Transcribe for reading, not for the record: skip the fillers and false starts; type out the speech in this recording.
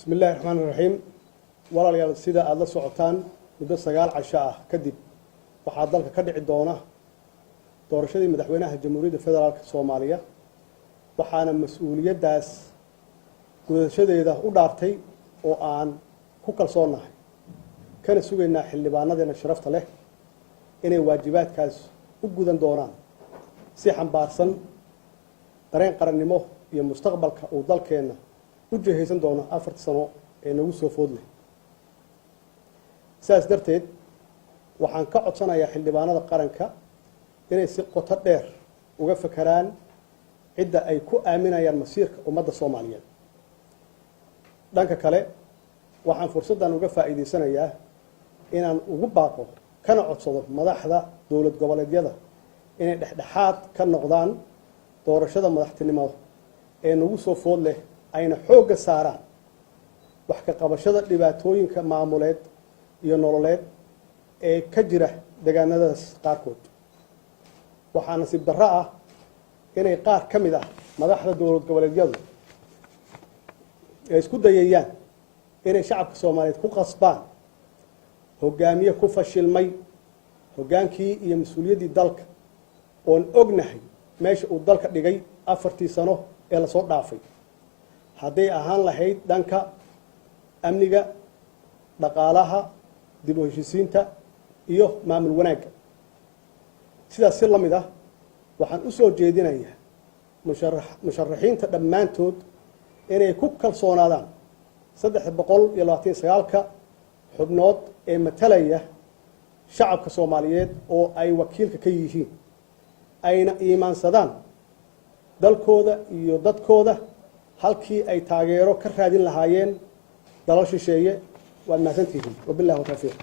بسم الله الرحمن الرحيم walaalayaal sida aad la socotaan muddo 9 casho ah kadib waxaa dalka ka dhici doona doorashadii madaxweynaha Jamhuuriyadda Federaalka Soomaaliya waxaana mas'uuliyadaas gudashadeeda u dhaartay oo aan ku kalsoonahay kana sugaynaa xildhibaanadeena sharafta leh inay waajibaadkaas u gudan doonaan si xambaarsan dareen qarannimo iyo mustaqbalka uu dalkeena u jihaysan doono 4 sano ee nagu soo foodlay sidaas darteed waxaan ka codsanayaa xildhibaanada qaranka inay si qoto dheer uga fakaraan cidda ay ku aaminayaan masiirka ummadda Soomaaliyeed dhanka kale waxaan fursadan uga faa'iideysanayaa inaan ugu baaqo kana codsado madaxda dawlad goboleedyada inay dhexdhexaad ka noqdaan doorashada madaxtinimo ee nagu soo food leh ayna xoogga saaraan wax ka qabashada dhibaatooyinka maamuleed iyo nololeed ee ka jira deegaanadaas qaarkood waxaa nasiib darro ah inay qaar ka mid ah madaxda dawlad goboleedyadu ay isku dayayaan inay shacabka Soomaaliyeed ku qasbaan hogaamiye ku fashilmay hogaankii iyo mas'uuliyadii dalka oon ognahay meesha uu dalka dhigay 4 sano ee la soo dhaafay hadday ahaan lahayd dhanka amniga dhaqaalaha dib u heshiisiinta iyo maamul wanaagga sidaas si lamid ah waxaan u soo jeedinayaa musharaxiinta dhammaantood inay ku kalsoonaadaan 329 xubnood ee matalaya shacabka Soomaaliyeed oo ay wakiilka ka yihiin ayna iimaansadaan dalkooda iyo dadkooda halkii ay taageero ka raadin lahaayeen dalal shisheeye waad mahadsantihiin wabillahi tawfiiq